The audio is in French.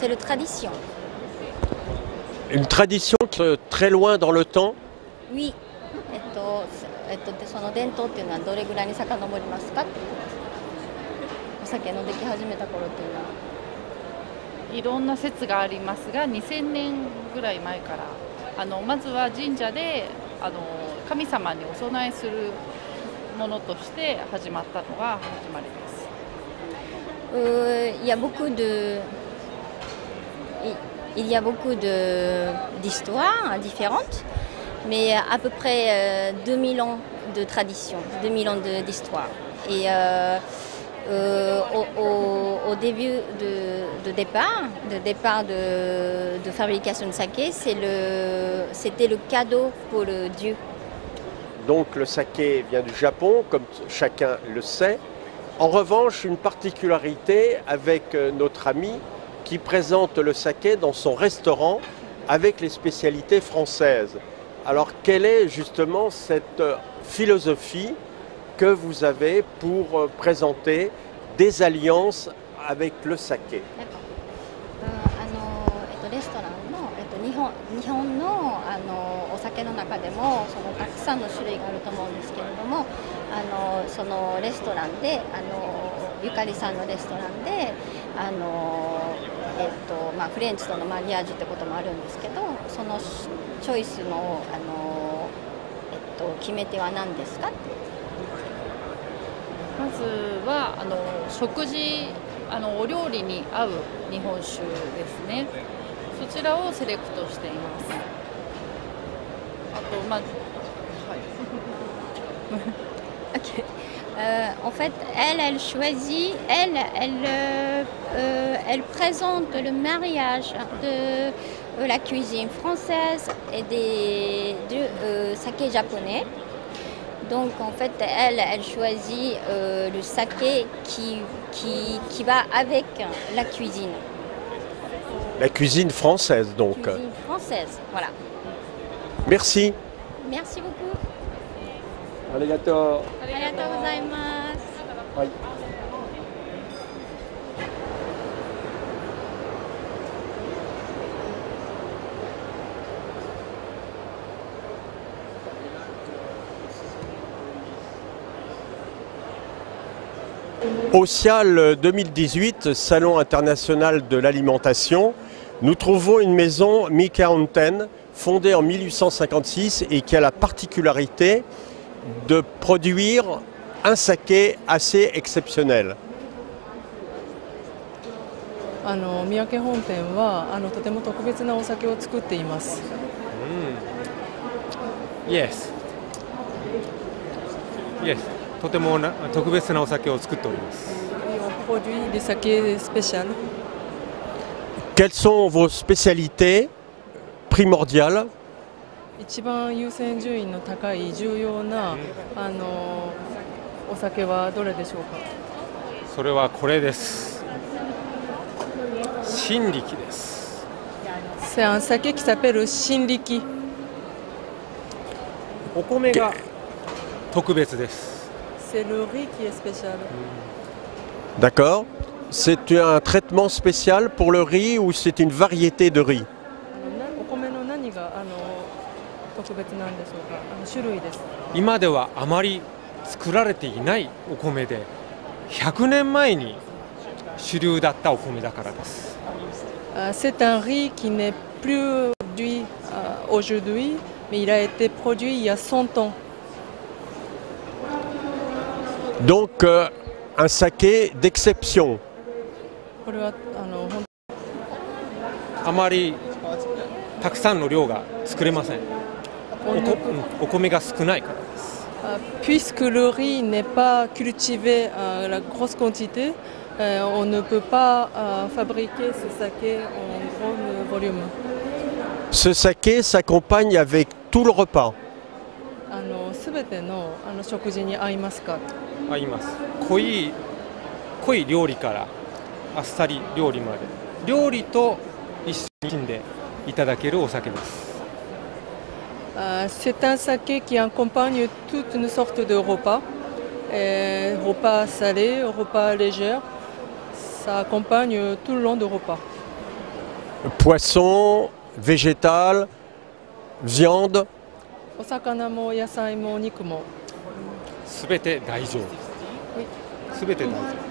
c'est la tradition. Une tradition qui est très loin dans le temps. Oui. でその伝統っていうのはどれぐらいに遡りますか？お酒のでき始めた頃っていうのは。いろんな説がありますが、2000年ぐらい前からまずは神社で神様にお供えするものとして始まったのが始まりです。Il y a beaucoup de il y a beaucoup d'histoires différentes, mais à peu près 2000 ans de tradition, 2000 ans d'histoire. Et au début de départ de fabrication de saké, c'était le cadeau pour le dieu. Donc le saké vient du Japon, comme chacun le sait. En revanche, une particularité avec notre ami qui présente le saké dans son restaurant avec les spécialités françaises. Alors quelle est justement cette philosophie que vous avez pour présenter des alliances avec le saké? レストランの、日本の、お酒の中でもたくさんの種類があると思うんですけれども、そのレストランでゆかりさんのレストランでフレンチとのマリアージュってこともあるんですけど、そのチョイスの、決め手は何ですかって。まずは食事お料理に合う日本酒ですね。そちらをセレクトしています。あとはい。Ok. En fait, elle choisit, elle présente le mariage de la cuisine française et du saké japonais. Donc en fait, elle choisit le saké qui va avec la cuisine. La cuisine française donc. Cuisine française, voilà. Merci. Merci beaucoup. Arigato. Arigatou gozaimasu. Oui. Au SIAL 2018, Salon international de l'alimentation, nous trouvons une maison Mikaonten, fondée en 1856 et qui a la particularité de produire un saké assez exceptionnel. 三宅本店はとても特別なお酒を作っています。Yes. Yes. とても特別なお酒を作っております。On produit des sakés spéciaux. Quelles sont vos spécialités primordiales? 一番優先順位の高い重要なお酒はどれでしょうか？それはこれです。新力です。C'est un saké qui s'appelle 新力。お米が特別です。C'est le riz qui est spécial. D'accord. C'est un traitement spécial pour le riz ou c'est une variété de riz? お米の何が特別なんでしょうか？種類です。今ではあまり作られていないお米で、100年前に主流だったお米だからです。C'est un riz qui n'est plus produit aujourd'hui, mais il a été produit il y a 100 ans. Donc un saké d'exception. これはあまりたくさんの量が作れません。お米が少ないからです。Puisque le riz n'est pas cultivé à la grosse quantité, on ne peut pas fabriquer ce saké en grand volume. Ce saké s'accompagne avec tout le repas. すべての食事に合いますか？合います。濃い料理からあっさり料理まで、料理と一緒に飲んでいただけるお酒です。C'est un saké qui accompagne toute une sorte de repas, repas salés, repas légers. Ça accompagne tout le long du repas. Poisson, végétal, viande. お魚も野菜もお肉も。すべて大丈夫。すべて大丈夫。